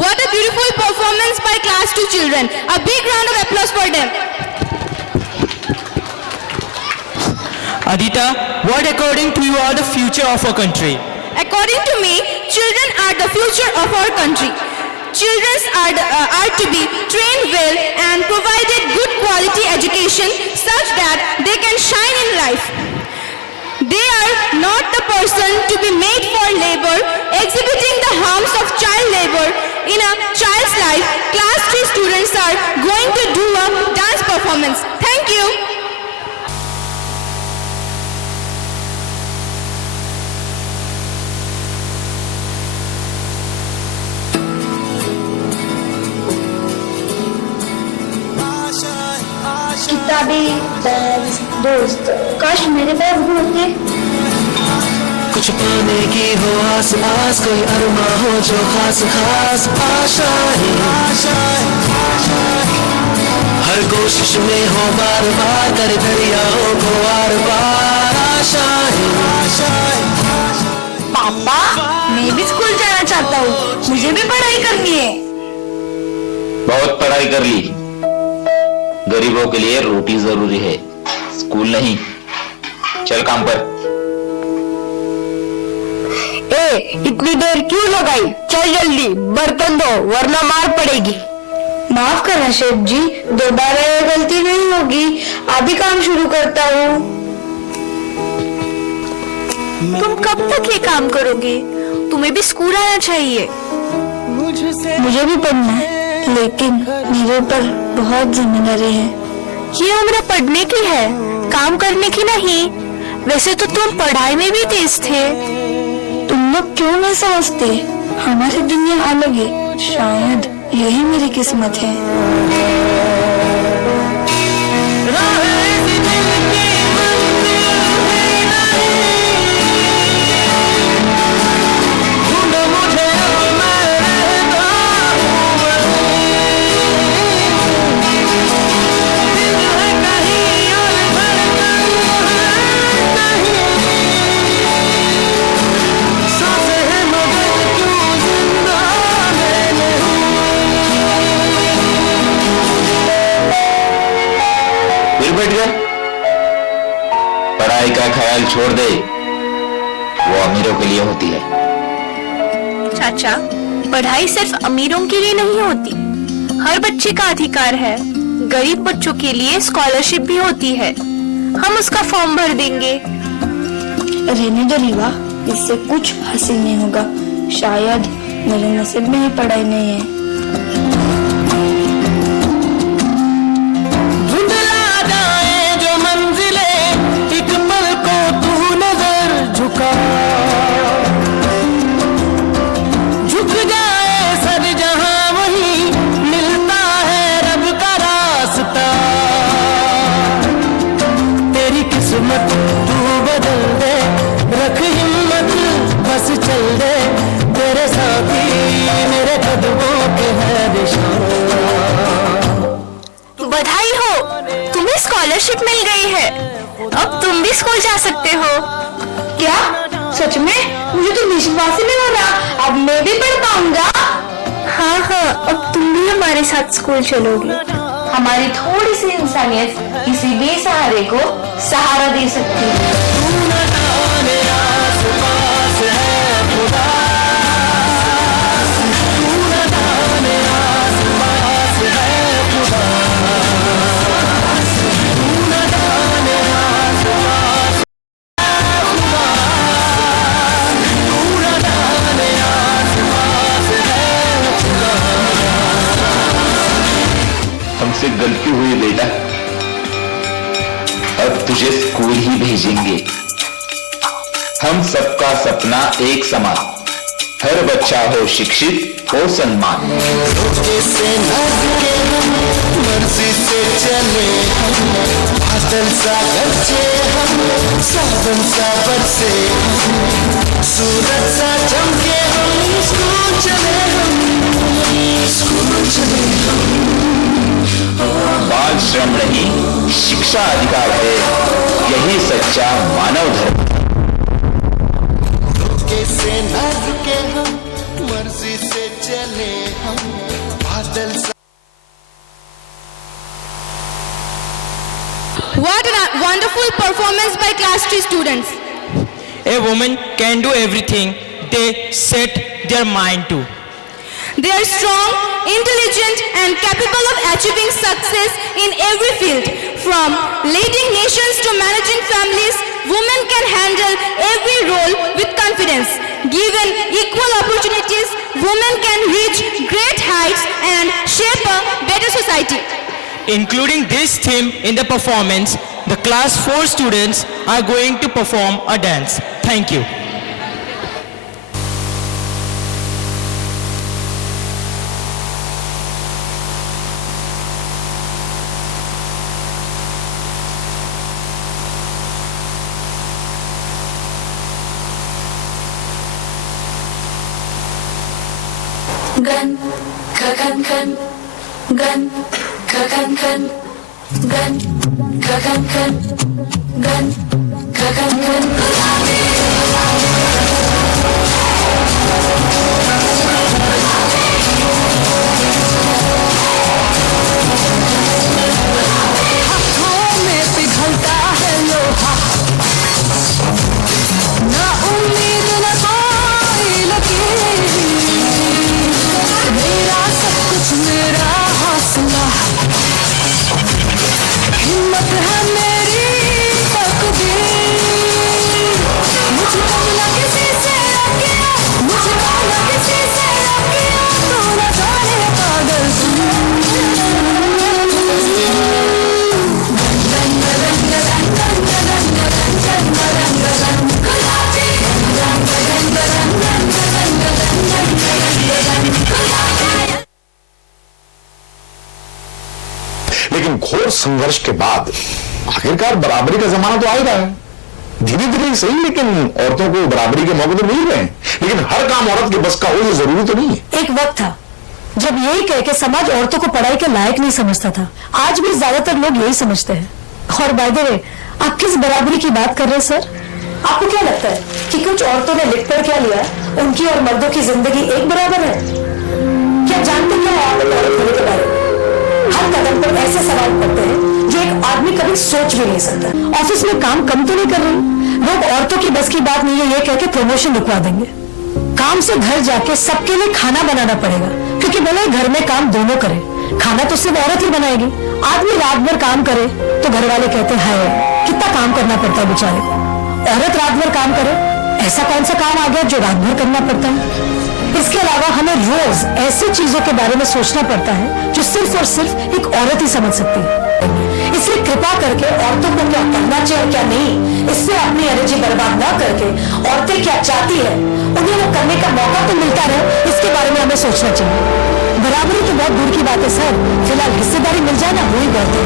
What a beautiful performance by class 2 children. A big round of applause for them. Adita, what according to you are the future of our country? According to me, children are the future of our country. Children are to be trained well and provided good quality education such that they can shine in life. They are not the person to be made for labor, exhibiting the harms of child labor in a child's life. Class 3 students are going to do a dance performance. Thank you. किताबें, bags, दोस्त, काश मेरे bag भी होते। कुछ पाने की हो आस आस, कोई अरमा हो जो खास खास आशाएं, हर कोशिश में हो बार बार, कर दरियाओं को आर पार आशाएं। पापा, मैं भी स्कूल जाना चाहता हूँ, मुझे भी पढ़ाई करनी है। बहुत पढ़ाई कर ली, गरीबों के लिए रोटी जरूरी है, स्कूल नहीं। चल काम पर। इतनी देर क्यों लगाई? चल जल्दी बर्तन धो वरना मार पड़ेगी। माफ करना शेफ जी, दोबारा ये गलती नहीं होगी। अभी काम शुरू करता हूँ। तुम कब तक ये काम करोगे? तुम्हें भी स्कूल आना चाहिए। मुझे भी पढ़ना है, लेकिन मेरे ऊपर बहुत जिम्मेदारी है। ये उम्र पढ़ने की है, काम करने की नहीं। वैसे तो तुम पढ़ाई में भी तेज थे। तुम लोग क्यों नहीं समझते? हमारी दुनिया अलग है, शायद यही मेरी किस्मत है। बैठ गए? पढ़ाई का ख्याल छोड़ दे, वो अमीरों के लिए होती है। चाचा, पढ़ाई सिर्फ अमीरों के लिए नहीं होती, हर बच्चे का अधिकार है। गरीब बच्चों के लिए स्कॉलरशिप भी होती है, हम उसका फॉर्म भर देंगे। रहने दो रीवा, इससे कुछ हासिल नहीं होगा। शायद मेरे नसीब में ही पढ़ाई नहीं है। तू बदल दे, रख हिम्मत, बस चल दे, तेरे साथी मेरे कदमों के है निशान। बधाई हो, तुम्हें स्कॉलरशिप मिल गई है, अब तुम भी स्कूल जा सकते हो। क्या सच में? मुझे तो विश्वास ही नहीं हो रहा, अब मैं भी पढ़ पाऊंगा। हाँ, अब तुम भी हमारे साथ स्कूल चलोगे। हमारी थोड़ी सी इंसानियत किसी बेसहारे को सहारा दे सकती है। हमसे गलती हुई बेटा, अब तुझे स्कूल ही भेजेंगे। हम सबका सपना एक समान, हर बच्चा हो शिक्षित, हो सम्मान। मर्जी से चले हम, बादल सा गरजे हम, सावन सा बरसे हम, सूरज सा चमके हम, स्कूल चले हम, स्कूल चले हम। बाल श्रम नहीं, शिक्षा अधिकार है, यही सच्चा मानव धर्म। रुके से न रुके हम, मर्जी से चले हम, What a wonderful performance by class 3 students. A woman can do everything they set their mind to. They are strong, intelligent and capable of achieving success in every field. From leading nations to managing families, women can handle every role with confidence. Given equal opportunities, women can reach great heights and shape a better society. Including this theme in the performance, the class 4 students are going to perform a dance. Thank you. Gun, kakan kan, gun, kakan kan, gun, kakan kan, gun, kakan kan. हाथों में पिघलता है लोहा, ना उम्मीद न कोई लकीर, मेरा सब कुछ मेरा हौसला, हिम्मत है मेरी तकदीर, मुझको ना किसी से रोकिया, मुझको ना किसी से रोकिया, तू न जाने पागल लेकिन घोर संघर्ष के बाद आखिरकार बराबरी का जमाना तो आ ही रहा है। धीरे धीरे सही, लेकिन औरतों को बराबरी के मौके तो मिल रहे हैं, लेकिन हर काम औरत के बस का हो ये जरूरी तो नहीं है। एक वक्त था जब यही कह के समाज औरतों को पढ़ाई के लायक नहीं समझता था। आज भी ज्यादातर लोग यही समझते हैं। और बाय द वे, आप किस बराबरी की बात कर रहे हैं सर? आपको क्या लगता है कि कुछ औरतों ने लिख पढ़ क्या लिया, उनकी और मर्दों की जिंदगी एक बराबर है? क्या जानते क्या है आप औरत होने के बारे में? हर कदम पर ऐसे सवाल करते हैं जो एक आदमी कभी सोच भी नहीं सकता। ऑफिस में काम कम तो नहीं कर रही, लोग औरतों की बस की बात नहीं है ये कह के प्रमोशन रुकवा देंगे। काम से घर जाके सबके लिए खाना बनाना पड़ेगा, क्योंकि भले घर में काम दोनों करें, खाना तो सिर्फ औरत ही बनाएगी। आदमी रात भर काम करे तो घर वाले कहते हैं हाय कितना काम करना पड़ता है बेचारे को। औरत रात भर काम करे, ऐसा कौन सा काम आ गया जो रात भर करना पड़ता है? इसके अलावा हमें रोज ऐसी चीजों के बारे में सोचना पड़ता है जो सिर्फ और सिर्फ एक औरत ही समझ सकती है। इसलिए कृपा करके औरतों को क्या करना चाहिए और क्या नहीं, इससे अपनी एनर्जी बर्बाद ना करके औरतें क्या चाहती है उन्हें वो करने का मौका तो मिलता रहे, इसके बारे में हमें सोचना चाहिए। बराबरी तो बहुत दूर की बात है सर, फिलहाल हिस्सेदारी मिल जाए ना वही बहुत है।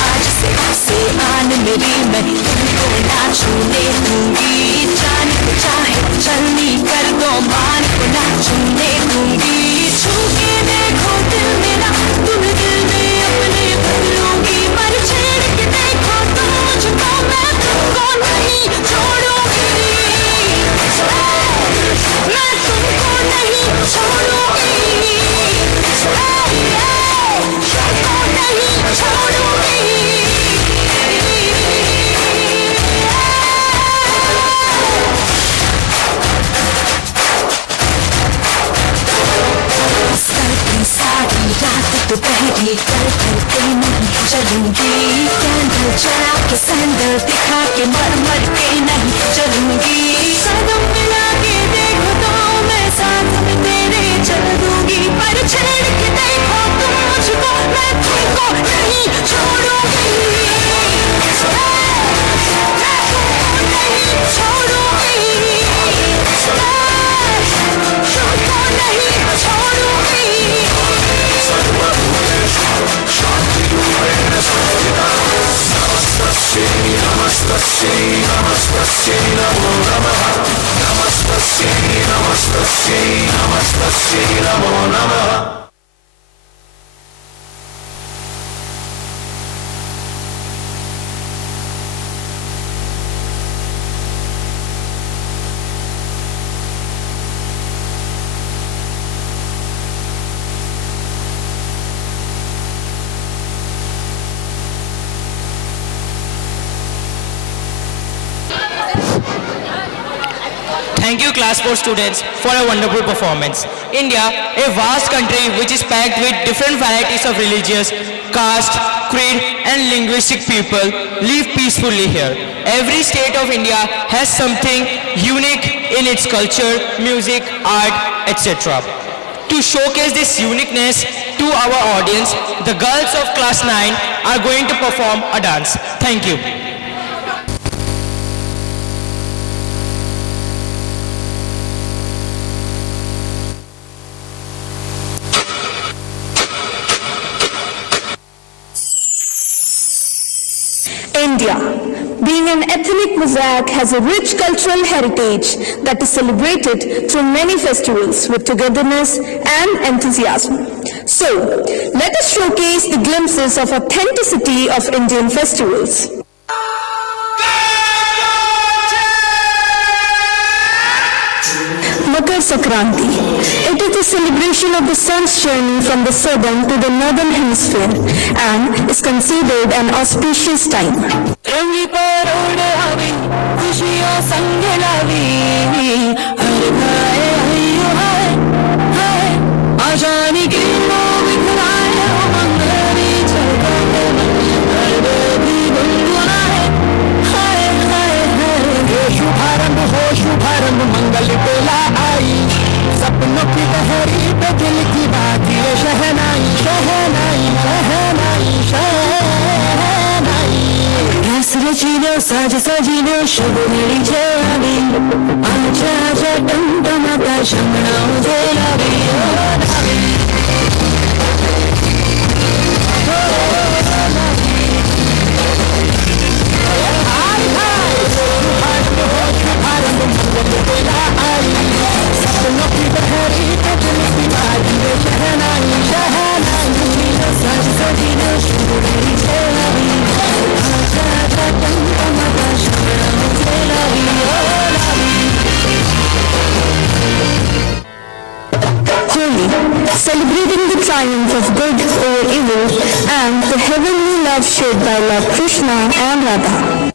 आज से आन मेरी मैं तुमको ना छूने दूंगी, जान को चाहे चलनी कर दो मान को ना छूने दूंगी, छू के देखो दिल मेरा तुम दिल में अपने भर लूंगी, पर छेड़ के देखो तुम मुझको मैं तुमको नहीं छोड़ूंगी, मैं तुमको नहीं छोड़ूंगी, दोपहरी कर करके नहीं चलूंगी, कैंडल जला के सैंडल दिखा के मर मर के नहीं चलूंगी, कदम मिला के देखो तो मैं साथ में तेरे चल दूंगी, पर छेड़ के देखो तुम मुझको मैं तुमको नहीं छोड़ूंगी, मैं तुमको नहीं छोड़ूंगी, तुमको नहीं छोड़ूंगी। Namaste, namaste. Thank you, Class 4 students, for a wonderful performance. India, a vast country which is packed with different varieties of religious, caste, creed, and linguistic people, live peacefully here. Every state of India has something unique in its culture, music, art, etc. To showcase this uniqueness to our audience, the girls of Class 9 are going to perform a dance. Thank you. India, being an ethnic mosaic, has a rich cultural heritage that is celebrated through many festivals with togetherness and enthusiasm. So, let us showcase the glimpses of authenticity of Indian festivals. Makar Sankranti. It is the celebration of the sun's journey from the southern to the northern hemisphere and is considered an auspicious time. शुभारंभ मंगल बेला आई सपनों की लहरी पे दिल की बात ये शहनाई शहनाई शहनाई शहनाई रस रचीनो साज सजीनो शुभ मिली जावी आजा आजा टमटमाता शमणाओ जेलावी Celebrating the triumph of good over evil and the heavenly love shared by Lord Krishna and Radha.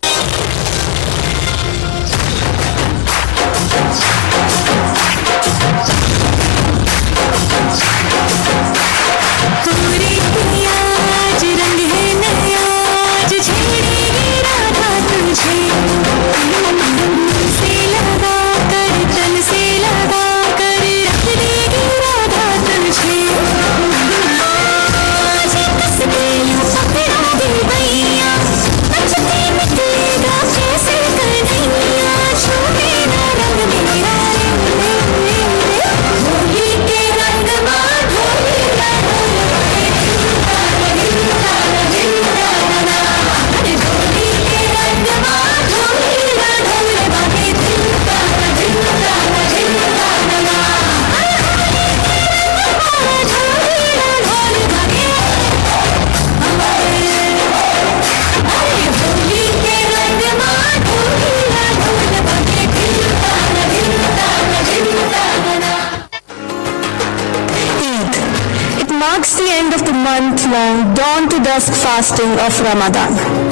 Marks the end of the month-long dawn to dusk fasting of Ramadan.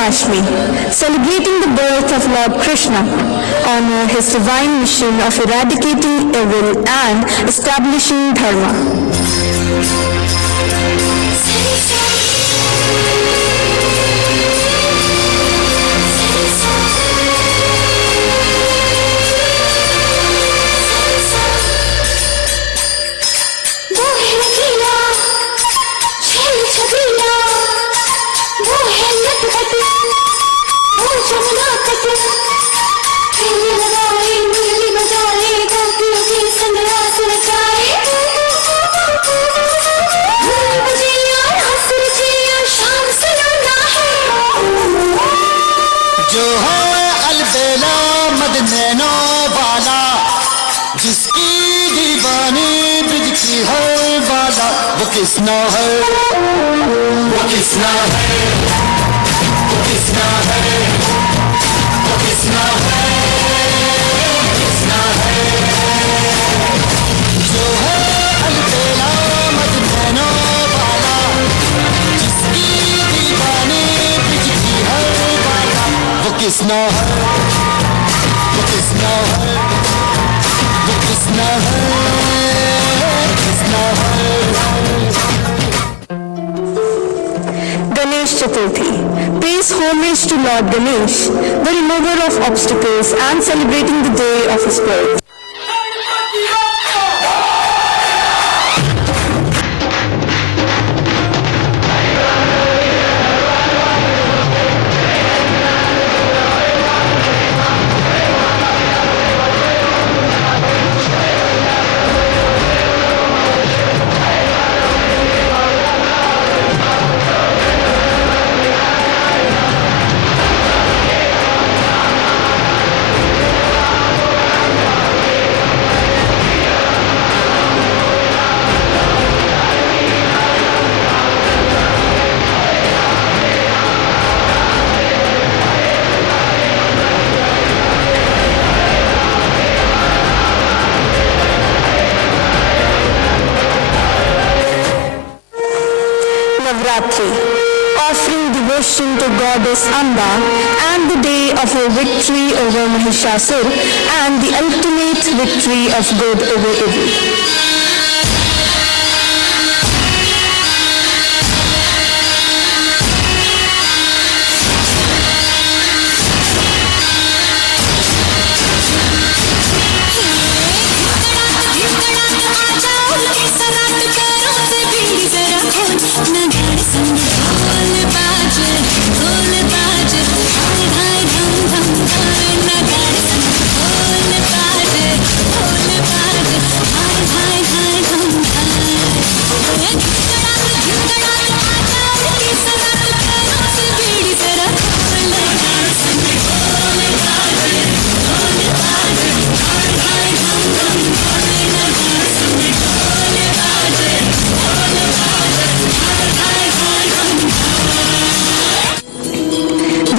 Janmashtami, celebrating the birth of Lord Krishna, honor his divine mission of eradicating evil and establishing dharma. जो है अलबेला मदनैनो वाला, जिसकी दीवानी bridge की है वाला, वो किसना है, वो किसना है, वो किसना है, वो किसना है, किसना है। जो है अलबेला मदनैनो वाला, जिसकी दीवानी ब्रिज की है वाला, वो किसना है, वो किसना है, वो किसना है, किसना है। Ganesh Chaturthi pays homage to Lord Ganesh, the remover of obstacles, and celebrating the day of his birth. Navratri, offering devotion to goddess Amba and the day of her victory over Mahishasur and the ultimate victory of good over evil.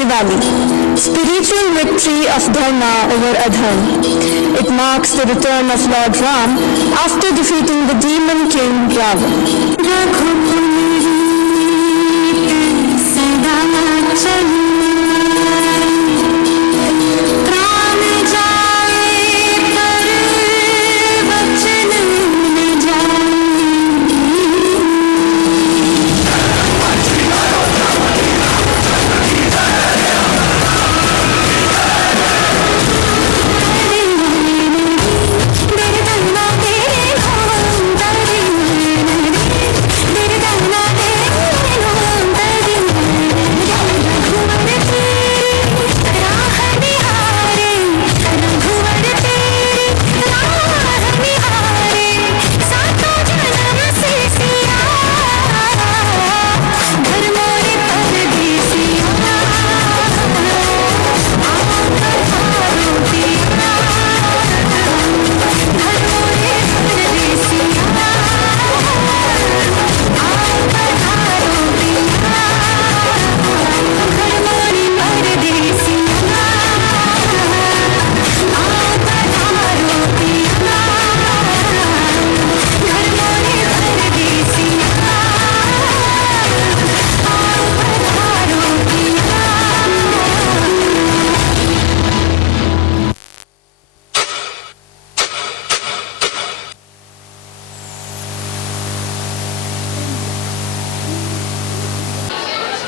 Diwali, spiritual victory of Dharma over Adharma. It marks the return of Lord Ram after defeating the demon king Ravan.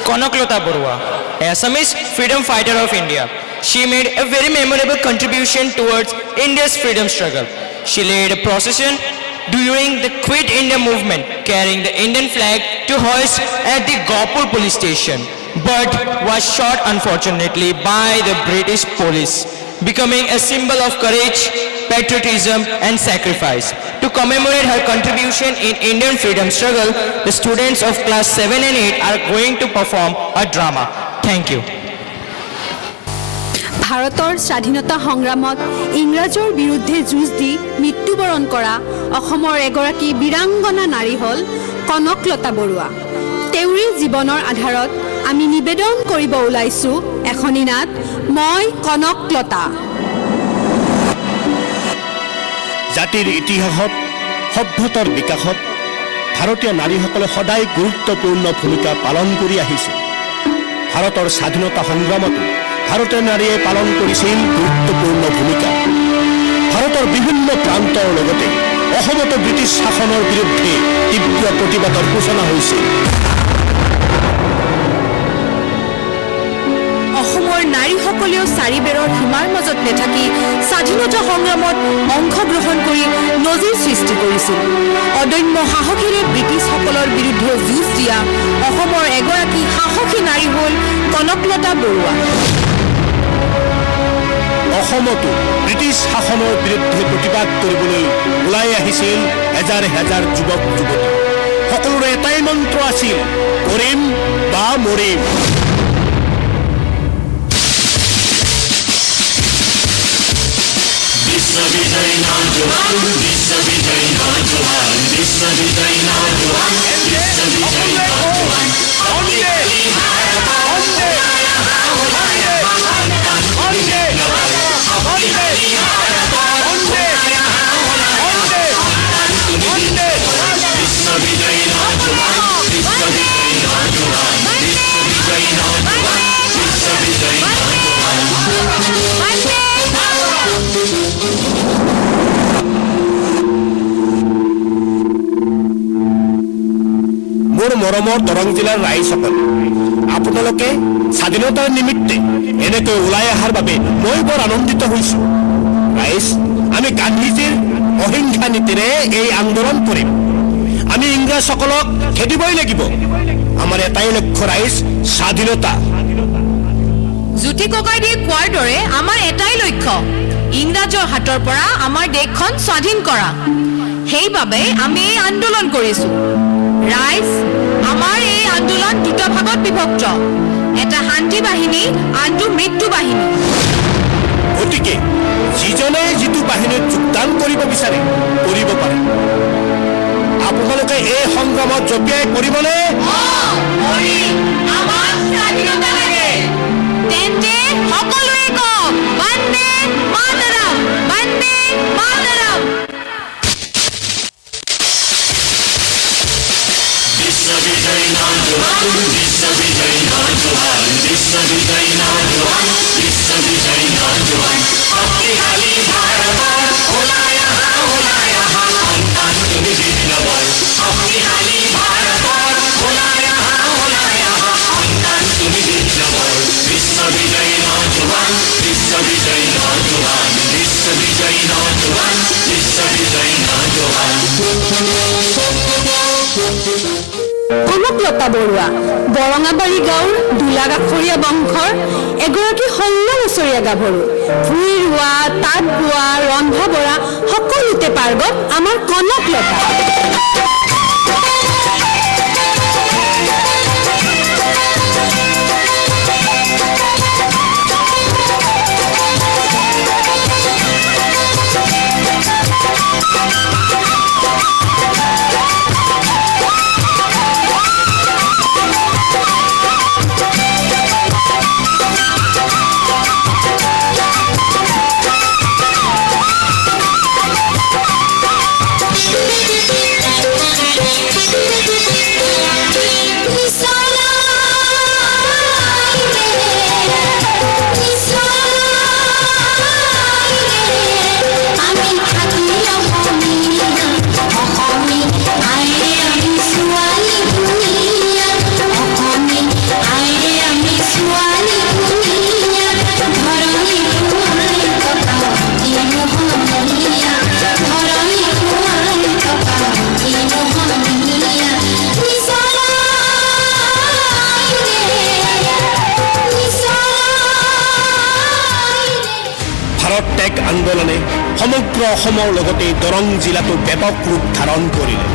Konaklata Borua, an Assamese freedom fighter of India. She made a very memorable contribution towards India's freedom struggle. She led a procession during the Quit India movement, carrying the Indian flag to hoist at the Gopur police station, but was shot unfortunately by the British police, becoming a symbol of courage, patriotism and sacrifice. To commemorate her contribution in Indian freedom struggle, the students of class 7 and 8 are going to perform a drama. Thank you. ভাৰতৰ স্বাধীনতা সংগ্ৰামত ইংৰাজৰ বিৰুদ্ধে যুঁজ দি মৃত্যুবৰণ কৰা অসমৰ এগৰাকী বীৰাংগনা নাৰী হ'ল কনকলতা বৰুৱা। তেওঁৰে জীৱনৰ আধাৰত আমি নিবেদন কৰিব ওলাইছো এখনি নাট মই কনকলতা। জাতিৰ ইতিহাসত সভ্যতাৰ বিকাশত ভাৰতীয় নাৰীসকলে সদায় গুৰুত্বপূৰ্ণ ভূমিকা পালন কৰি আহিছে। ভাৰতৰ স্বাধীনতা সংগ্ৰামতো ভাৰতীয় নাৰীয়ে পালন কৰিছিল গুৰুত্বপূৰ্ণ ভূমিকা। ভাৰতৰ বিভিন্ন প্ৰান্তৰ লগতে অসমতো ব্ৰিটিছ শাসনৰ বিৰুদ্ধে তীব্ৰ প্ৰতিবাদৰ সূচনা হৈছিল। অসমৰ নাৰীসকলেও চাৰিবেৰৰ সীমাৰ মাজত নেথাকি স্বাধীনতা সংগ্ৰামত অংশগ্ৰহণ কৰি নজিৰ সৃষ্টি কৰিছিল। অদম্য সাহসেৰে ব্ৰিটিছসকলৰ বিৰুদ্ধে যুঁজ দিয়া অসমৰ এগৰাকী সাহসী নাৰী হ'ল কনকলতা বৰুৱা। অসমতো ব্ৰিটিছ শাসনৰ বিৰুদ্ধে প্ৰতিবাদ কৰিবলৈ ওলাই আহিছিল হেজাৰ হেজাৰ যুৱক যুৱতী। সকলোৰে এটাই মন্ত্ৰ আছিল, কৰিম বা মৰিম। মোৰ মৰমৰ দৰং জিলাৰ ৰাইজসকল, আপোনালোকে স্বাধীনতাৰ নিমিত্তে এনেকৈ ওলাই অহাৰ বাবে মই বৰ আনন্দিত হৈছো। ৰাইজ, আমি গান্ধীজীৰ অহিংসা নীতিৰে এই আন্দোলন কৰিম। আমি ইংৰাজসকলক খেদিবই লাগিব। আমাৰ এটাই লক্ষ্য ৰাইজ, স্বাধীনতা। জ্যোতি ককাইদেৱে কোৱাৰ দৰে আমাৰ এটাই লক্ষ্য, ইংৰাজৰ হাতৰ পৰা আমাৰ দেশখন স্বাধীন কৰা। সেইবাবে আমি এই আন্দোলন কৰিছো। ৰাইজ, আমাৰ এই আন্দোলন দুটা ভাগত বিভক্ত, এটা শান্তি বাহিনী, আনটো মৃত্যু বাহিনী। গতিকে যিজনে যিটো বাহিনীত যোগদান কৰিব বিচাৰে কৰিব পাৰে। আপোনালোকে এই সংগ্ৰামত জপিয়াই পৰিবনে? তেন্তে সকলোৱে কওক, বন্দে মাতৰম, বন্দে মাতৰম। কনকলতা বৰুৱা বৰঙাবাৰী গাঁৱৰ দোলাগাখৰীয়া বংশৰ এগৰাকী 16 বছৰীয়া গাভৰু। ভুই ৰোৱা, তাঁত বোৱা, ৰন্ধা বঢ়া সকলোতে পাৰ্গত আমাৰ কনকলতা। আন্দোলনে সমগ্ৰ অসমৰ লগতে দৰং জিলাতো ব্যাপক ৰূপ ধাৰণ কৰিলে।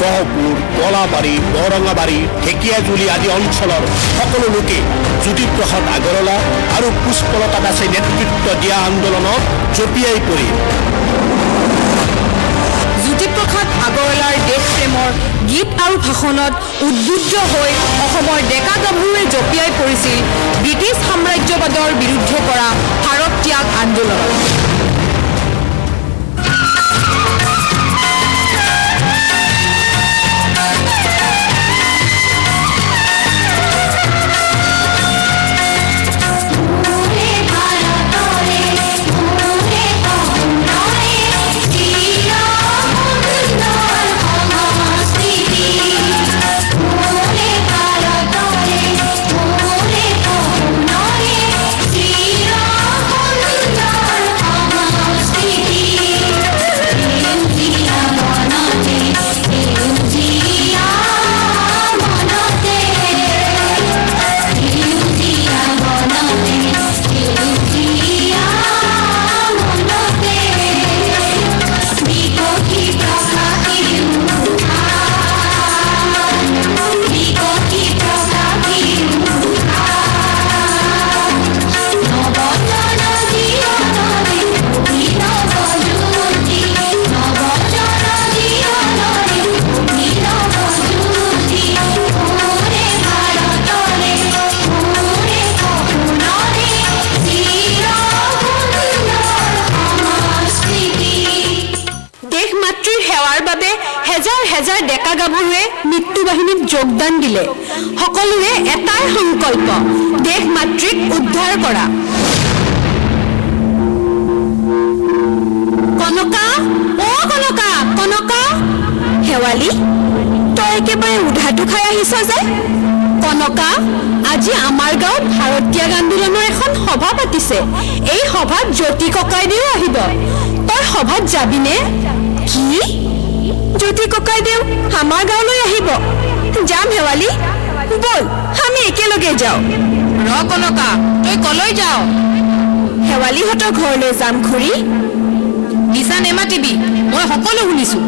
গহপুৰ, কলাবাৰী, বৰঙাবাৰী, ঢেকীয়াজুলি আদি অঞ্চলৰ সকলো লোকে জ্যোতিপ্ৰসাদ আগৰৱালা আৰু পুষ্পলতা দাসে নেতৃত্ব দিয়া আন্দোলনত জঁপিয়াই পৰি জ্যোতিপ্ৰসাদ আগৰৱালাৰ দেশপ্ৰেমৰ গীত আৰু ভাষণত উদ্বুদ্ধ হৈ অসমৰ ডেকা গাভৰুৱে জঁপিয়াই পৰিছিল ব্ৰিটিছ সাম্ৰাজ্যবাদৰ বিৰুদ্ধে কৰা ভাৰত ত্যাগ আন্দোলন। হাজাৰ ডেকা গাভৰুৱে মৃত্যু বাহিনীত যোগদান দিলে। সকলোৰে এটাই সংকল্প, দেশ মাতৃক উদ্ধাৰ কৰা। কনকা, অ কনকা, কনকা। শেৱালি, তই একেবাৰে উধাটো খাই আহিছ যে? কনকা, আজি আমাৰ গাঁৱত ভাৰত ত্যাগ আন্দোলনৰ এখন সভা পাতিছে। এই সভাত জ্যোতি ককাইদেউ আহিব। তই সভাত যাবিনে? কি? জ্যোতি ককাইদেউ আমাৰ গাঁৱলৈ আহিব? যাম শেৱালি, বল আমি একেলগে যাওঁ। ৰ কনকা, তই কলৈ যাওঁ? শেৱালিহঁতৰ ঘৰলৈ যাম খুৰী। নিচা নেমাতিবি, মই সকলো শুনিছো।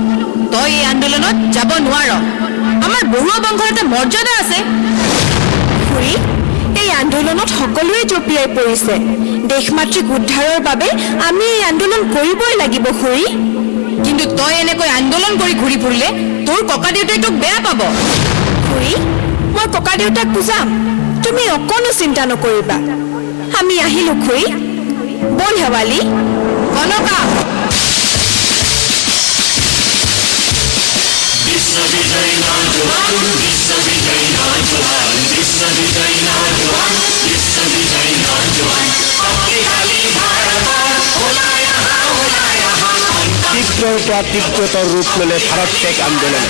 তই এই আন্দোলনত যাব নোৱাৰ। আমাৰ বৰুৱা বংশৰ এটা মৰ্যাদা আছে। খুৰী, এই আন্দোলনত সকলোৱে জঁপিয়াই পৰিছে। দেশ মাতৃক উদ্ধাৰৰ বাবে আমি এই আন্দোলন কৰিবই লাগিব খুৰী। কিন্তু তই এনেকৈ আন্দোলন কৰি ঘূৰি ফুৰিলে তোৰ ককা দেউতাই তোক বেয়া পাব। খুৰী, মই ককা দেউতাক বুজাম, তুমি অকণো চিন্তা নকৰিবা। আমি আহিলো খুৰী, বল শেৱালি। কনকা, তীব্ৰতৰ ৰূপ ল'লে ভাৰত ত্যাগ আন্দোলন।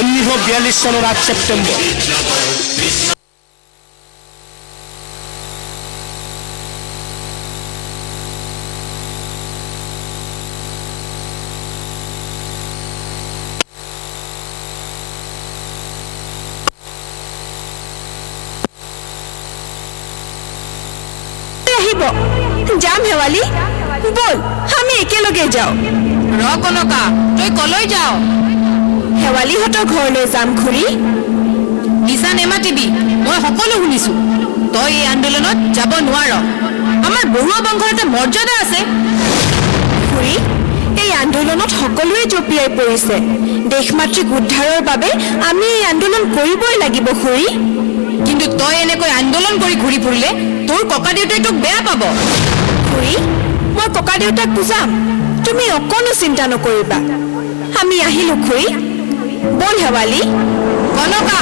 1942 চনৰ 8 ছেপ্টেম্বৰ আহিব। যাম শেৱালি, বল আমি একেলগে যাওঁ। ৰ কনকা, তই কলৈ যাওঁ? শেৱালিহঁতৰ ঘৰলৈ যাম খুৰী। নিচা নেমাতিবি, মই সকলো শুনিছো। তই এই আন্দোলনত যাব নোৱাৰ। আমাৰ বৰুৱা বংশৰ এটা মৰ্যাদা আছে। খুৰী, এই আন্দোলনত সকলোৱে জঁপিয়াই পৰিছে। দেশ মাতৃক উদ্ধাৰৰ বাবে আমি এই আন্দোলন কৰিবই লাগিব খুৰী। কিন্তু তই এনেকৈ আন্দোলন কৰি ঘূৰি ফুৰিলে তোৰ ককা দেউতাই তোক বেয়া পাব। খুৰী, মই ককা দেউতাক বুজাম, তুমি অকণো চিন্তা নকৰিবা। আমি আহিলো খুৰী, বল শেৱালি। কনকা,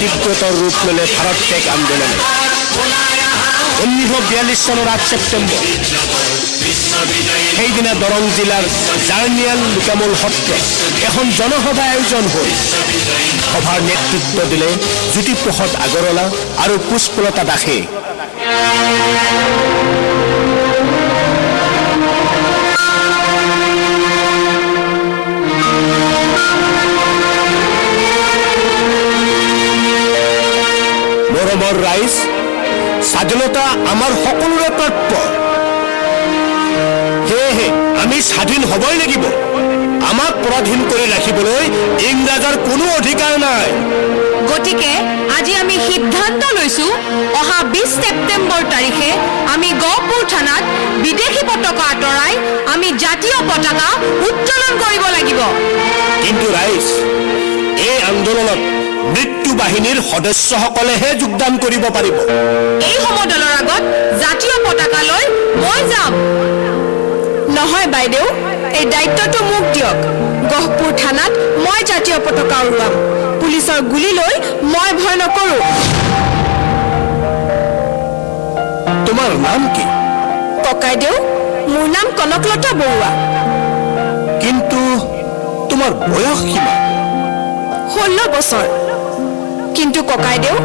তীব্ৰতৰ ৰূপ ল'লে ভাৰত ত্যাগ আন্দোলন। 1942 চনৰ 8 ছেপ্টেম্বৰ সেইদিনা দৰং জিলাৰ জাৰ্নিয়াল লুকামুল সত্ৰ এখন জনসভা আয়োজন হ'ল। সভাৰ নেতৃত্ব দিলে জ্যোতিপ্ৰসাদ আগৰৱালা আৰু পুষ্পলতা দাসে। মৰমৰ ৰাইজ, স্বাধীনতা আমাৰ সকলোৰে প্ৰাপ্য। সেয়েহে আমি স্বাধীন হ'বই লাগিব। আমাক পৰাধীন কৰি ৰাখিবলৈ ইংৰাজৰ কোনো অধিকাৰ নাই। গতিকে আজি আমি সিদ্ধান্ত লৈছো অহা 20 ছেপ্টেম্বৰ তাৰিখে আমি গহপুৰ থানাত বিদেশী পতাকা আঁতৰাই আমি জাতীয় পতাকা উত্তোলন কৰিব লাগিব। কিন্তু ৰাইজ, এই আন্দোলনত মৃত্যু বাহিনীৰ সদস্যসকলেহে যোগদান কৰিব পাৰিব। এই সমদলৰ আগত জাতীয় পতাকা লৈ মই যাম। নহয় বাইদেউ, এই দায়িত্বটো মোক দিয়ক। গহপুৰ থানাত মই জাতীয় পতাকা উৰুৱাম। পুলিচৰ গুলি লৈ মই ভয় নকৰো। তোমাৰ নাম কি? ককাইদেউ, মোৰ নাম কনকলতা বৰুৱা। কিন্তু তোমাৰ বয়স কিমান? 16 বছৰ। কিন্তু ককাইদেউ,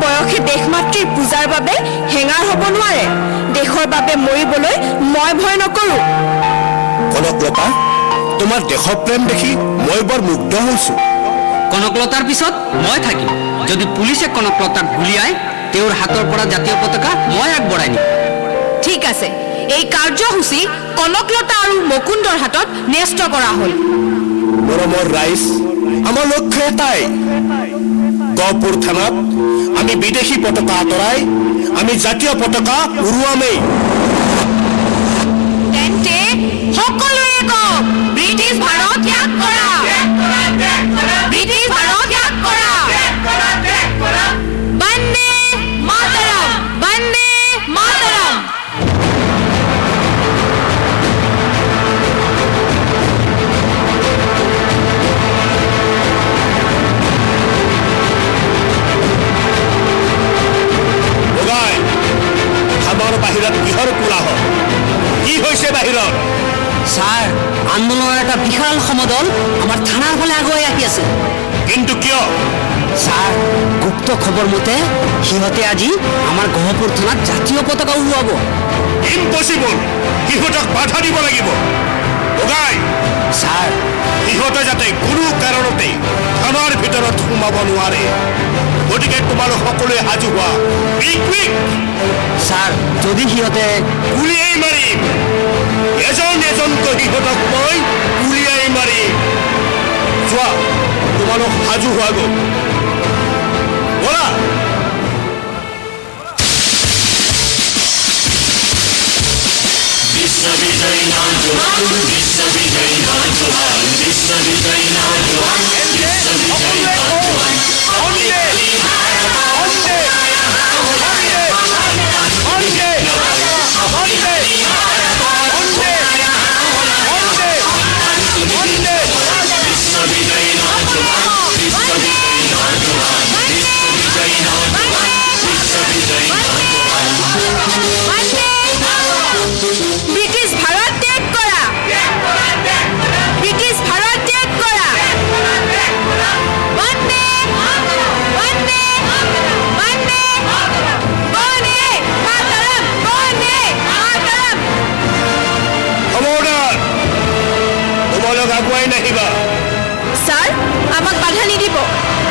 বয়সে দেশ মাতৃৰ পূজাৰ বাবে হেঙাৰ হ'ব নোৱাৰে। দেশৰ বাবে মৰিবলৈ মই ভয় নকৰো। কনকলতা, তোমাৰ দেশপ্ৰেম দেখি মই বৰ মুগ্ধ হৈছো। কনকলতাৰ পিছত মই থাকিম। যদি পুলিচে কনকলতাক গুলিয়াই তেওঁৰ হাতৰ পৰা জাতীয় পতাকা মই আগবঢ়াই নিম। ঠিক আছে, এই কাৰ্যসূচী কনকলতা আৰু মুকুন্দৰ হাতত ন্যস্ত কৰা হ'ল। মৰমৰ ৰাইজ, আমাৰ লক্ষ্য এটাই। গহপুৰ থানাত আমি বিদেশী পতাকা আঁতৰাই আমি জাতীয় পতাকা উৰুৱামেই। তেন্তে সকলোৱে কওক, ব্ৰিটিছ ভাৰত ত্যাগ কৰা, ব্ৰিটিছ ভাৰত ত্যাগ কৰা। বন্দে মাতৰম, বন্দে মাতৰম। বগাই, আমাৰ বাহিৰত কিহৰ কোলাহল? কি হৈছে বাহিৰত? ছাৰ, আন্দোলনৰ এটা বিশাল সমদল আমাৰ থানাৰ ফালে আগুৱাই আহি আছে। কিন্তু কিয়? ছাৰ, গুপ্ত খবৰ মতে সিহঁতে আজি আমাৰ গহপুৰ থানাত জাতীয় পতাকা উৰুৱাব। ইম্পচিবল! সিহঁতক বাধা দিব লাগিব। বগাই, ছাৰ, সিহঁতে যাতে কোনো কাৰণতে থানাৰ ভিতৰত সোমাব নোৱাৰে। গতিকে তোমালোক সকলোৱে সাজু হোৱা। কুইক! ছাৰ, যদি সিহঁতে গুলিয়াই মাৰিম। এজন এজনকৈ সিহঁতক মই গুলিয়াই মাৰিম। চোৱা, তোমালোক সাজু হোৱা গ'ল। বলা। ব্ৰিটিছ ভাৰত ত্যাগ কৰা, ব্ৰিটিছ ভাৰত ত্যাগ কৰা। বন্দে বন্দে বন্দে বন্দে মাতৰম, বন্দে মাতৰম। খবৰদাৰ, তোমালোক আগুৱাই নাহিবা। ছাৰ, আমাক বাধা নিদিব।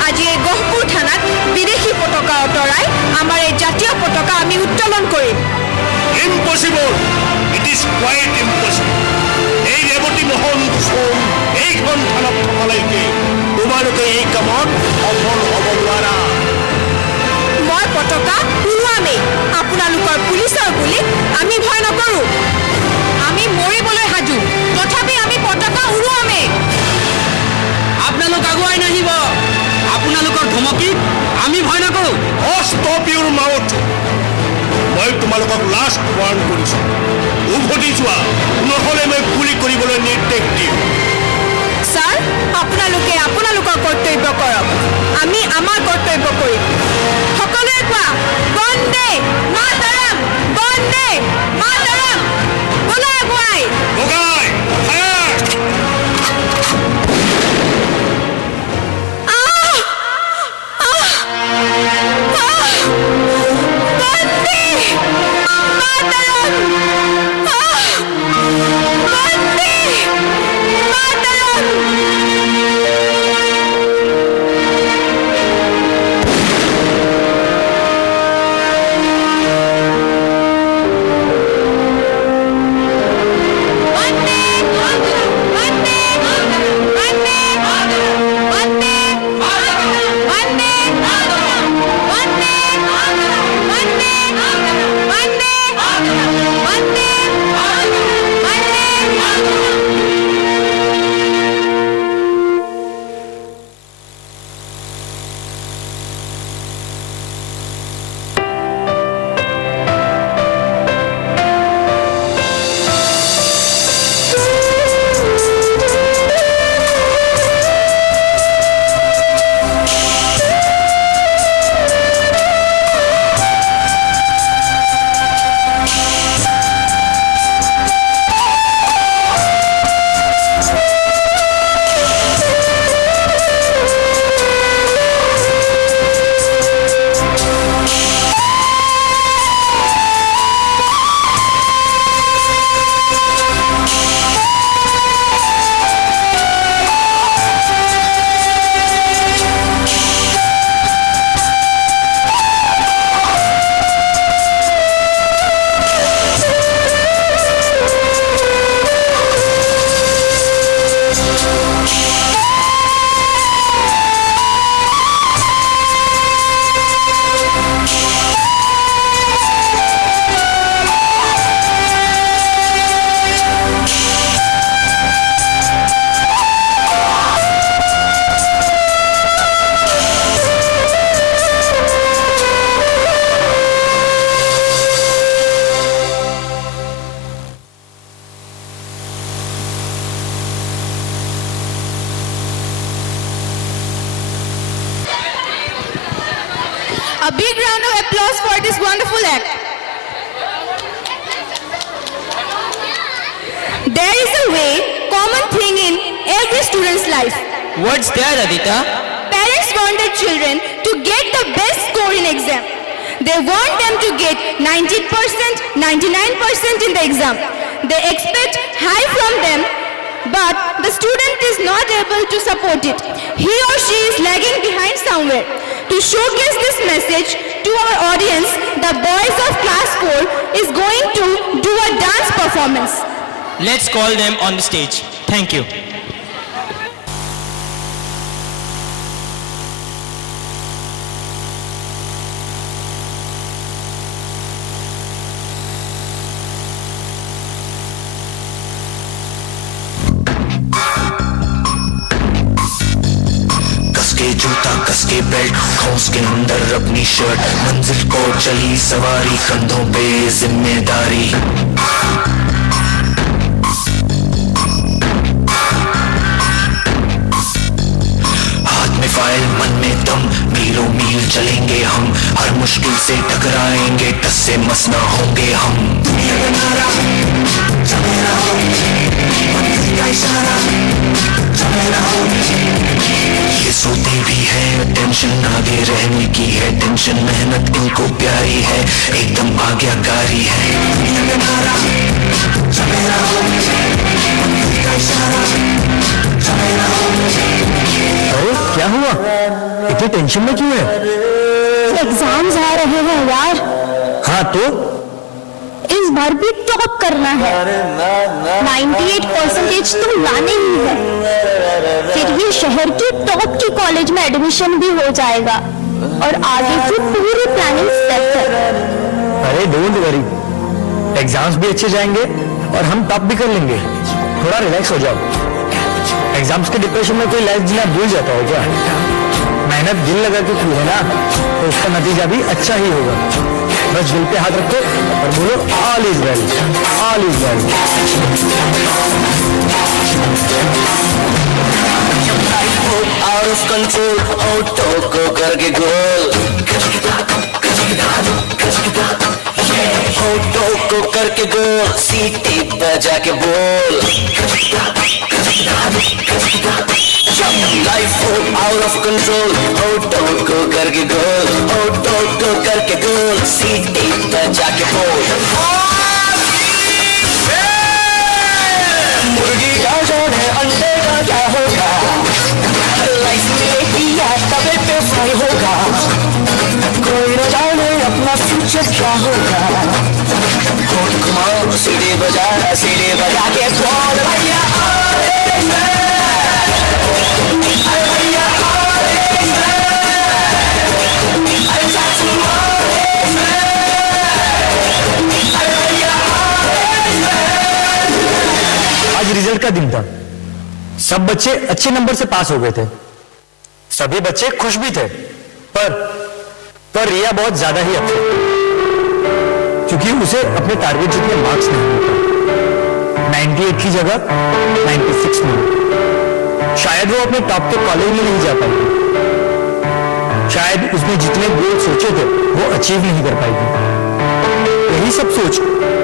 আজি এই গহপুৰ থানাত বিদেশী পতাকা আঁতৰাই আমাৰ এই জাতীয় পতাকা আমি উত্তোলন কৰিম। Impossible! It is quite impossible. এই ৰেৱতী মোহন কুসুম এইখন থানাত থকালৈকে তোমালোকে এই কামত সফল হ'ব নোৱাৰা। মই পতাকা উৰুৱামেই। আপোনালোকৰ পুলিচৰ গুলিত আমি ভয় নকৰো। আমি মৰিবলৈ সাজু, তথাপি আমি পতাকা উৰুৱামেই। আপোনালোক আগুৱাই নাহিব। আপোনালোকৰ ধমকিত আমি ভয় নকৰোঁ। ষ্টপ ইউৰ মাউথ! মই তোমালোকক লাষ্ট ৱাৰ্ণ কৰিছো। উভতি যোৱা, নহ'লে মই গুলি কৰিবলৈ নিৰ্দেশ দিম। ছাৰ, আপোনালোকে আপোনালোকৰ কৰ্তব্য কৰক, আমি আমাৰ কৰ্তব্য কৰিম। সকলোৱে কোৱা, বন্দে মাতৰম, বন্দে মাতৰম। বলা আগুৱাই। বগাই, fire! Vande Mataram, Vande Mataram. A big round of applause for this wonderful act. There is a way, common thing in every student's life. What's there, Adita? Parents want their children to get the best score in exam. They want them to get 90%, 99% in the exam. They expect high from them, but the student is not able to support it. He or she is lagging behind somewhere. To showcase this message to our audience, the boys of class 4 is going to do a dance performance. Let's call them on the stage. Thank you. कसके जूता कसके belt हौस के अंदर अपनी shirt मंजिल को चली सवारी कंधों पे जिम्मेदारी हाथ में फाइल मन में दम मीलों मील चलेंगे हम हर मुश्किल से टकराएंगे टस से मस ना होंगे हम दुनिया का नारा चमेरा हो मंजिल का इशारा चमेरा हो ये सोते भी है टेंशन आगे रहने की है टेंशन मेहनत इनको प्यारी है एकदम आज्ञाकारी है दुनिया का नारा चमेरा हो मंजिल का इशारा चमेरा हो। अरे क्या हुआ, इतनी टेंशन में क्यों है? एग्जाम्स आ रहे हैं यार। हाँ तो इस बार भी टॉप करना है। 98% तो लाने ही है, फिर ये शहर के टॉप की कॉलेज में एडमिशन भी हो जाएगा और आगे की पूरी प्लानिंग सेट है। अरे डोंट वरी, एग्जाम्स भी अच्छे जाएंगे और हम टॉप भी कर लेंगे। थोड़ा रिलैक्स हो जाओ। एग्जाम्स के डिप्रेशन में कोई लाइफ जीना भूल जाता है क्या? मेहनत दिल लगा के की है ना, तो उसका नतीजा भी अच्छा ही होगा। बस दिल पे हाथ रखो और बोलो all is well, all is well. Out of control auto को करके गोल ऑटो को करके गोल सीटी बजा के बोल life out of control auto को करके गोल ऑटो को करके गोल सीटी बजा के बोल मुर्गी का जोड़ है अंडे का क्या होगा लाइफ में किया तबे पे फ्राई होगा कोई न जाने अपना फ्यूचर क्या होगा घुमाओ सीढ़ी बजा के बोल भैया आज रिजल्ट का दिन था, सब बच्चे अच्छे नंबर से पास हो गए थे, सभी बच्चे खुश भी थे, पर रिया बहुत ज्यादा ही अपसेट थी क्योंकि उसे अपने टारगेट जितने मार्क्स नहीं मिले। 98 की जगह 96 मिले। शायद वो अपने टॉप के कॉलेज में नहीं जा पाएगी, शायद उसने जितने गोल सोचे थे वो अचीव नहीं कर पाएगी। यही सब सोच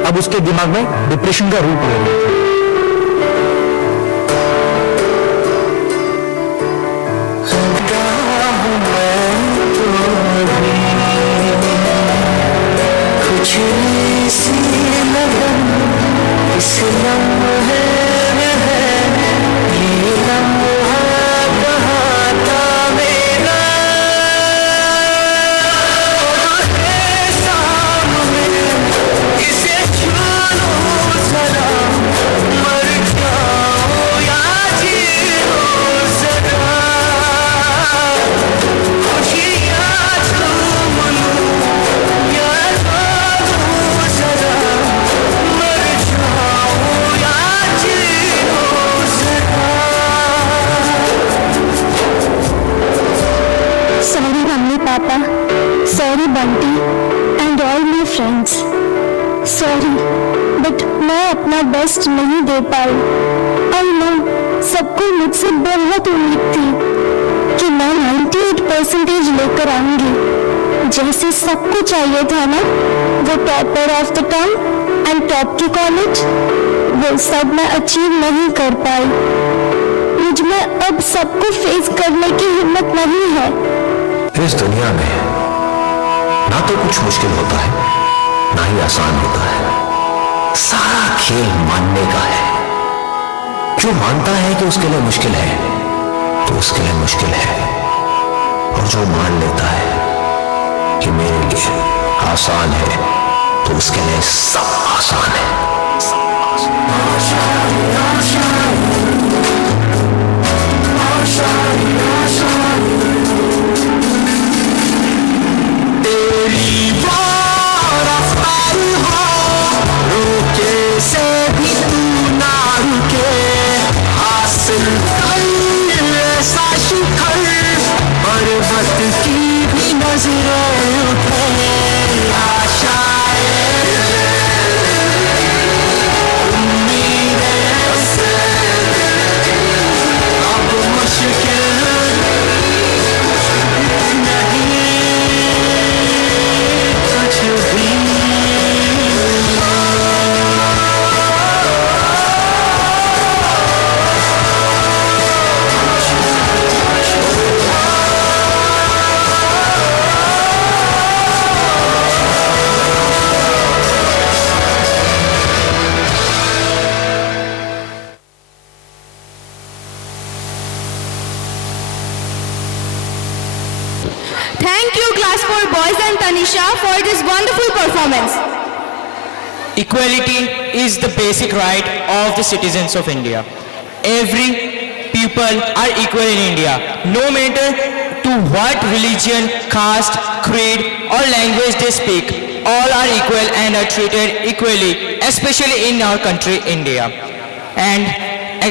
अब उसके दिमाग में डिप्रेशन का रूप ले रही थी। Papa, sorry Bunty and all my friends. Sorry, but मैं अपना बेस्ट नहीं दे पाई। I know सबको मुझसे बहुत उम्मीद थी कि मैं 98% लेकर आऊंगी, जैसे सबको चाहिए था ना, वो topper of the term and top की कॉलेज, वो सब मैं अचीव नहीं कर पाई। मुझ में अब सबको फेस करने की हिम्मत नहीं है। इस दुनिया में ना तो कुछ मुश्किल होता है, ना ही आसान होता है। सारा खेल मानने का है। जो मानता है कि उसके लिए मुश्किल है, तो उसके लिए मुश्किल है, और जो मान लेता है कि मेरे लिए आसान है, तो उसके लिए सब आसान है। तेरी वो रफ्तार हो, रोके से भी तू ना रुके, हासिल कर ऐसा शिखर, पर्वत की भी नजरें उठे, आशाएं उम्मीदें से अब मुश्किल Thank you, Class 4 boys and Tanisha, for this wonderful performance. Equality is the basic right of the citizens of India. Every people are equal in India, no matter to what religion, caste, creed or language they speak. All are equal and are treated equally, especially in our country, India. And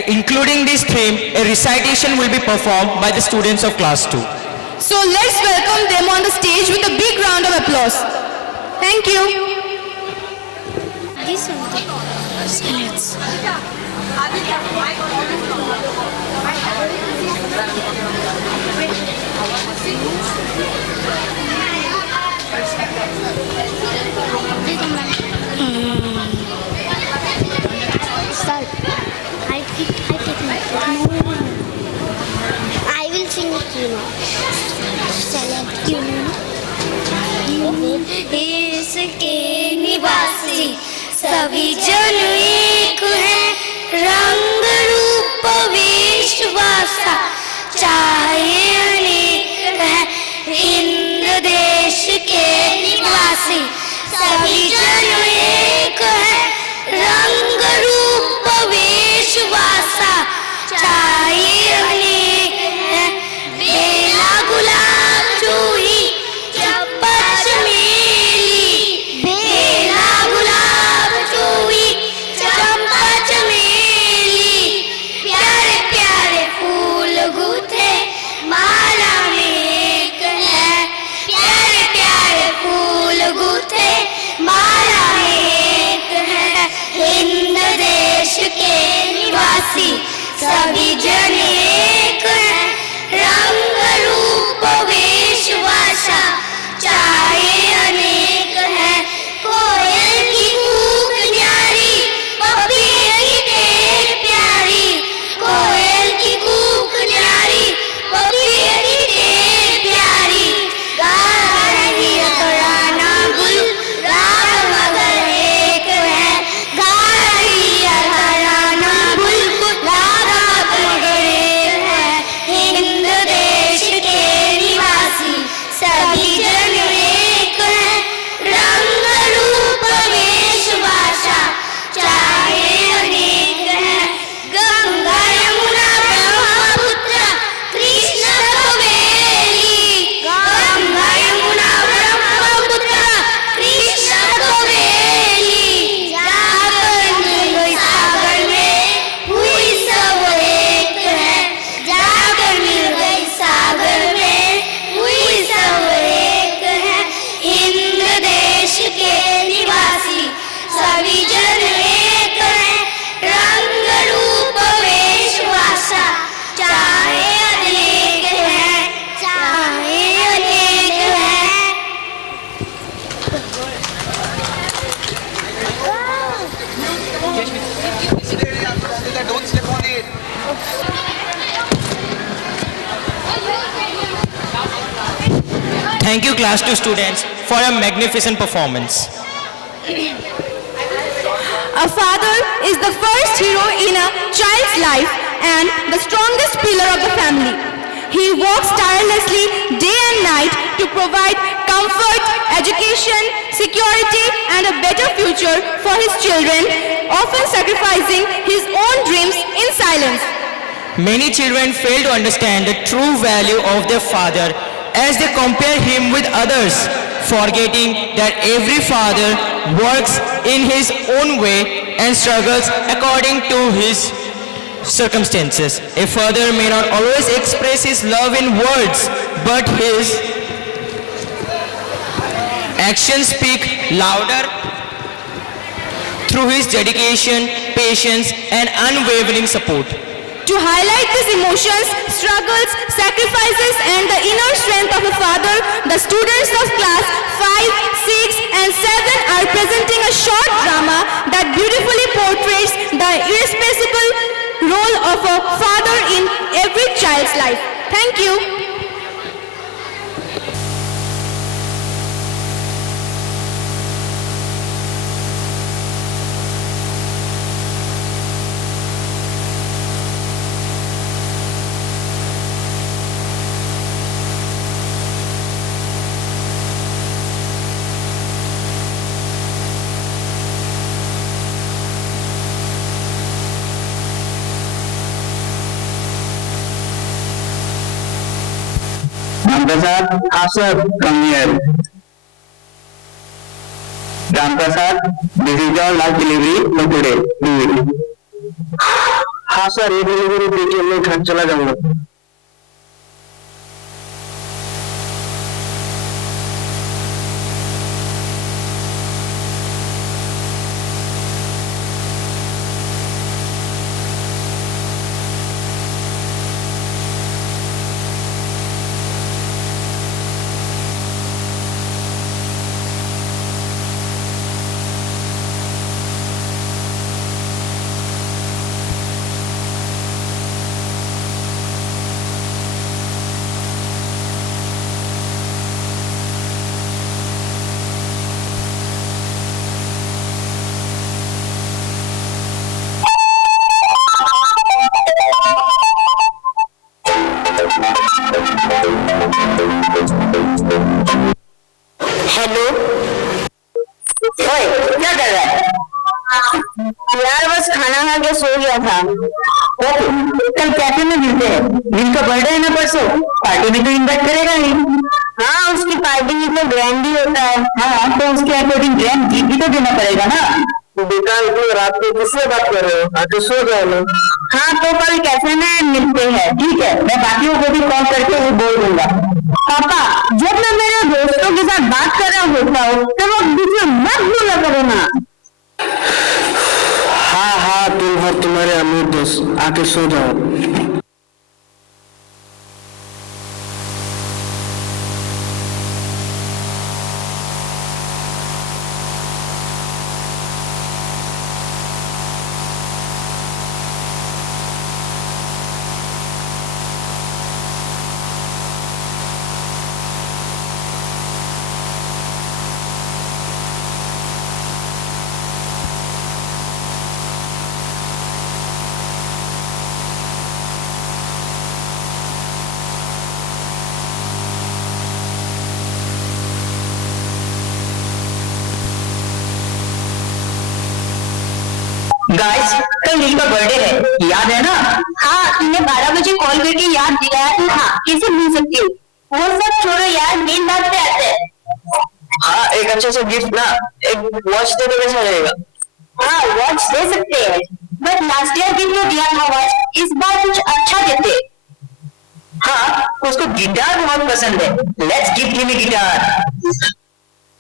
including this theme, a recitation will be performed by the students of class 2. So let's welcome them on the stage with a big round of applause. Thank you. I will sing it, you know. Select you know. इसके निवासी सभी जन एक है, रंग रूप वेश वासा चाहे अनेक है। हिंद देश के निवासी सभी जन एक है, रंग रूप वेश वासा चाहे अनेक है। बेला गुलाब जूही चंपा चमेली, बेला गुलाब जूही चंपा चमेली, प्यारे प्यारे फूल गूथे माला में एक है, प्यारे प्यारे फूल गूथे माला में एक है। हिंद देश के निवासी सभी जन एक है, रंग रूप वेश भाषा चाहे अनेक है। कोयल की कूक न्यारी, पपीहे की टेक प्यारी, कोयल की कूक न्यारी, पपीहे की टेक प्यारी, गा रही है तराना गुल राग मगर एक है, गा रही है तराना गुल राग मगर एक Thank you, Class 2 students, for a magnificent performance. A father is the first hero in a child's life and the strongest pillar of the family. He works tirelessly day and night to provide comfort, education, security, and a better future for his children, often sacrificing his own dreams in silence. Many children fail to understand the true value of their father as they compare him with others, forgetting that every father works in his own way and struggles according to his circumstances. A father may not always express his love in words, but his actions speak louder through his dedication, patience, and unwavering support. To highlight these emotions, struggles, sacrifices, and the inner strength of a father, the students of class 5, 6, and 7 are presenting a short drama that beautifully portrays the irreplaceable role of a father in every child's life. Thank you. Ramprasad, हाँ sir, come here. Ramprasad, this is your last delivery for today. Do it. हाँ sir, ये delivery देके मैं घर चला जाऊंगा. Hello, ओए क्या कर रहा है? यार बस खाना खा के सो गया था. ओके, कल कैफे में मिलते हैं. जिनका बर्थडे है ना परसों, पार्टी में तो इनवाइट करेगा ही. हाँ, उसकी पार्टी में तो ग्रैंड ही होता है. हाँ, तो उसके अकॉर्डिंग ग्रैंड गिफ्ट भी तो देना पड़ेगा ना. बेटा इतनी रात को किससे बात कर रहे हो? आके सो जाओ ना. हाँ, तो कल कैफे में मिलते हैं. ठीक है, मैं बाकियों को भी कॉल करके वो बोल दूंगा. पापा, जब मैं मेरे दोस्तों के साथ बात कर रहा होता हूँ तो वो बीच में मत बोला करो ना. हाँ हाँ, तुम और तुम्हारे अमीर दोस्त आके सो जाओ. गाइस, कल नील का बर्थडे है, याद है ना? हाँ, तुमने 12 बजे कॉल करके याद दिलाया था. हाँ, कैसे भूल सकती हूँ? वो सब छोड़ो यार, मेन बात पे आते हैं. हाँ, एक अच्छा सा गिफ्ट ना, एक वॉच दे तो कैसा रहेगा? हाँ, वॉच दे सकते हैं, बट लास्ट ईयर गिफ्ट जो दिया था वॉच, इस बार कुछ अच्छा देते. हाँ, उसको गिटार बहुत पसंद है. Let's gift him a guitar.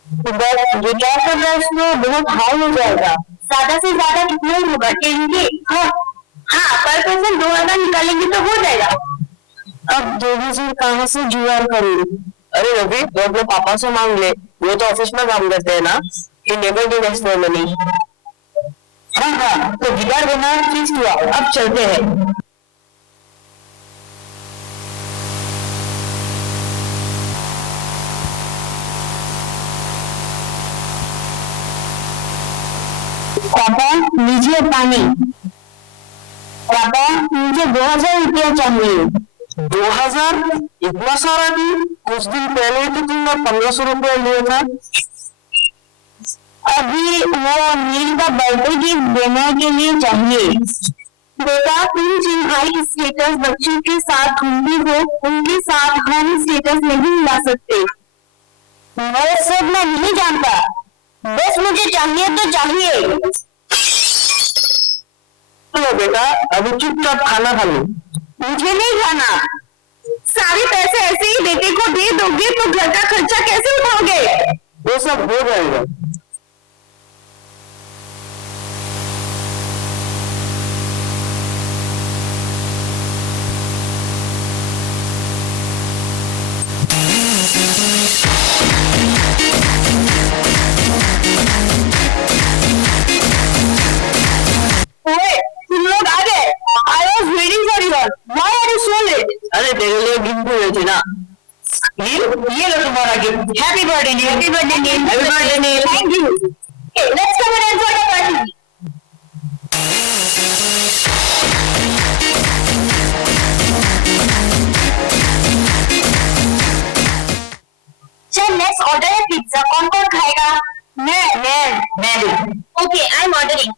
But guitar का प्राइस में बहुत हाई हो जाएगा. ज्यादा से ज्यादा कितना होगा? 10K? हाँ, पर पर्सन 2000 निकालेंगे तो हो जाएगा. अब 2000 कहाँ से जुगाड़ करूँ? अरे रवि, वो अपने पापा से मांग ले, वो तो ऑफिस में काम करते हैं ना. He never give us no money. हाँ, तो गिटार देना फिक्स हुआ. अब चलते हैं. पापा लीजिए पानी। पापा मुझे 2000 रुपया चाहिए। 2000? इतना सारा भी? कुछ दिन पहले तो तुमने 1500 रुपया लिया था। अभी वो नील का बर्थडे गिफ्ट देने के लिए चाहिए। बेटा तुम जिन हाई स्टेटस बच्चों के साथ घूमती हो उनके साथ हम स्टेटस नहीं मिला सकते। वो सब मैं नहीं जानता, बस मुझे चाहिए तो चाहिए। चलो बेटा अभी चुपचाप खाना खा लो। मुझे नहीं खाना। सारे पैसे ऐसे ही बेटे को दे दोगे तो घर का खर्चा कैसे उठाओगे? वो सब हो जाएगा। तुम लोग आ गए। I was waiting for you. Why are you so late? अरे तेरे लिए गिफ्ट हुए थे ना। ये लो तुम्हारा gift. Happy birthday nil. Happy birthday, Neil. Happy birthday, Neil. Thank you. Okay, let's come and enjoy the party. चल let's order a pizza. कौन खाएगा? मैं भी। Okay, I'm ordering.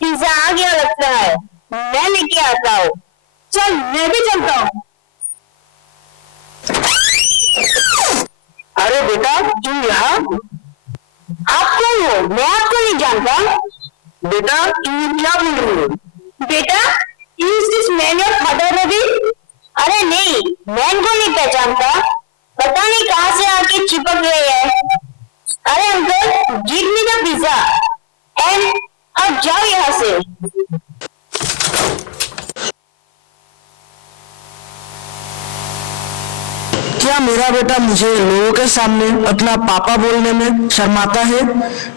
पिज्जा आ गया लगता है, मैं लेके आता हूँ। चल मैं भी चलता हूँ। अरे बेटा तुम यहाँ? आप कौन हो? मैं आपको नहीं जानता। बेटा तुम क्या बोल रही हो? बेटा is this man your father Ravi? अरे नहीं, मैन को नहीं पहचानता। पता नहीं कहाँ से आके चिपक गए हैं। अरे uncle give me the pizza and अब जाओ यहाँ से। क्या मेरा बेटा मुझे लोगों के सामने अपना पापा बोलने में शर्माता है?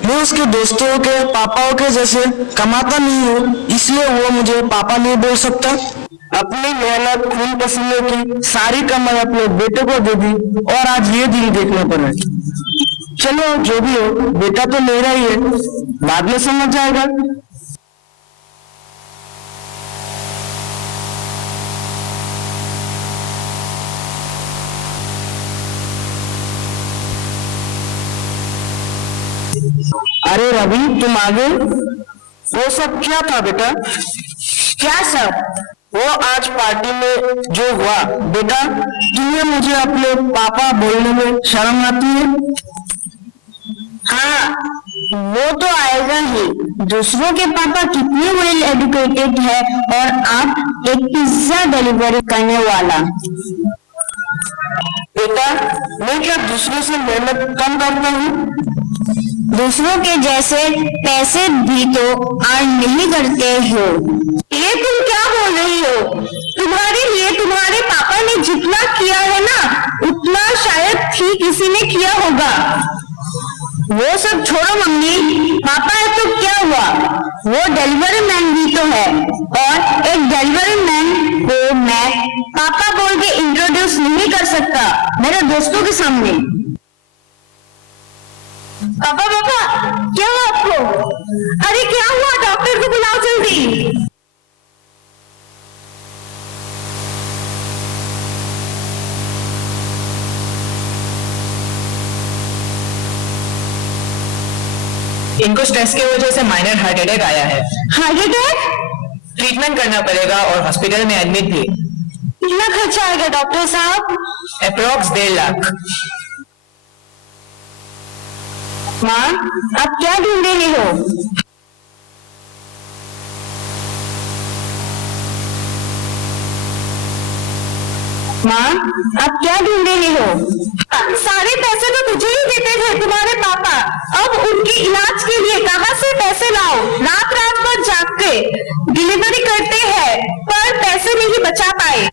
मैं उसके दोस्तों के पापाओं के जैसे कमाता नहीं हूँ, इसलिए वो मुझे पापा नहीं बोल सकता। अपनी मेहनत खून पसीने की सारी कमाई अपने बेटे को दे दी और आज ये दिन देखने पड़े। चलो जो भी हो, बेटा तो मेरा ही है, बाद में समझ जाएगा। अरे रवि तुम आ गए? वो सब क्या था बेटा? क्या सब? वो आज पार्टी में जो हुआ बेटा, तुम्हें मुझे अपने पापा बोलने में शर्म आती है? हाँ वो तो आएगा ही। दूसरों के पापा कितने वेल एजुकेटेड है और आप एक पिज्जा डिलीवरी करने वाला। बेटा मैं क्या दूसरों से मेहनत कम करता हूँ? दूसरों के जैसे पैसे भी तो अर्न नहीं करते हो। ये तुम क्या बोल रही हो? तुम्हारे लिए तुम्हारे पापा ने जितना किया है ना, उतना शायद ठीक किसी ने किया होगा। वो सब छोड़ो मम्मी, पापा है तो क्या हुआ, वो डिलीवरी मैन भी तो है और एक डिलीवरी मैन को मैं पापा बोल के इंट्रोड्यूस नहीं कर सकता मेरे दोस्तों के सामने। पापा पापा क्या हुआ आपको? अरे क्या हुआ? डॉक्टर को बुलाओ जल्दी। इनको स्ट्रेस की वजह से माइनर हार्ट अटैक आया है। Heart attack? ट्रीटमेंट करना पड़ेगा और हॉस्पिटल में एडमिट भी। कितना खर्चा आएगा डॉक्टर साहब? अप्रॉक्स 1.5 लाख। माँ आप क्या ढूंढ रही हो? माँ आप क्या ढूंढ रही हो? सारे पैसे तो तुझे ही देते थे तुम्हारे पापा, अब उनके इलाज के लिए कहाँ से पैसे लाओ? रात रात भर जाग के डिलीवरी करते हैं पर पैसे नहीं बचा पाए।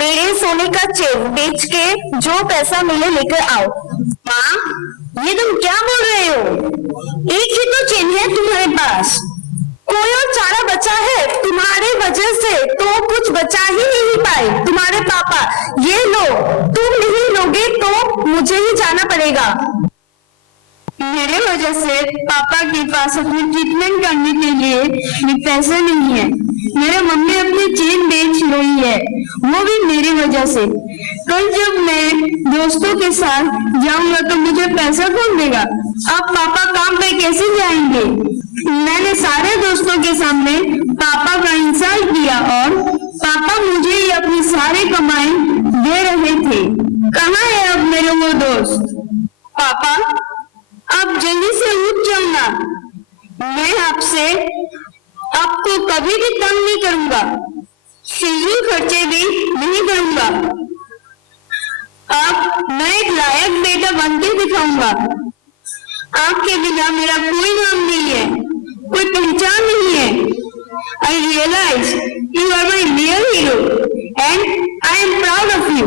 मेरे सोने का चेन बेच के जो पैसा मिले लेकर आओ। माँ ये तुम क्या बोल रहे हो? एक ही तो चेन है तुम्हारे पास, कोई और चारा बचा है? तुम्हारे वजह से तो कुछ बचा ही नहीं पाए तुम्हारे पापा। ये लो, तुम नहीं लोगे तो मुझे ही जाना पड़ेगा। मेरे वजह से पापा के पास अपनी ट्रीटमेंट करने के लिए भी पैसे नहीं है। मेरे मम्मी अपनी चेन बेच रही है, वो भी मेरी वजह से। कल जब मैं दोस्तों के साथ जाऊंगा तो मुझे पैसा कौन देगा? अब पापा काम पे कैसे जाएंगे? मैंने सारे दोस्तों के सामने पापा का इंसल्ट किया और पापा मुझे ही अपनी सारी कमाई दे रहे थे। कहाँ है अब मेरे वो दोस्त? पापा अब जल्दी से उठ जाओ ना, मैं आपको कभी भी तंग नहीं करूंगा, फिजूल खर्चे भी नहीं करूंगा। अब मैं एक लायक बेटा बनके दिखाऊंगा। आपके बिना मेरा कोई नाम नहीं है, कोई पहचान नहीं है। I realize you are my real hero and I am proud of you.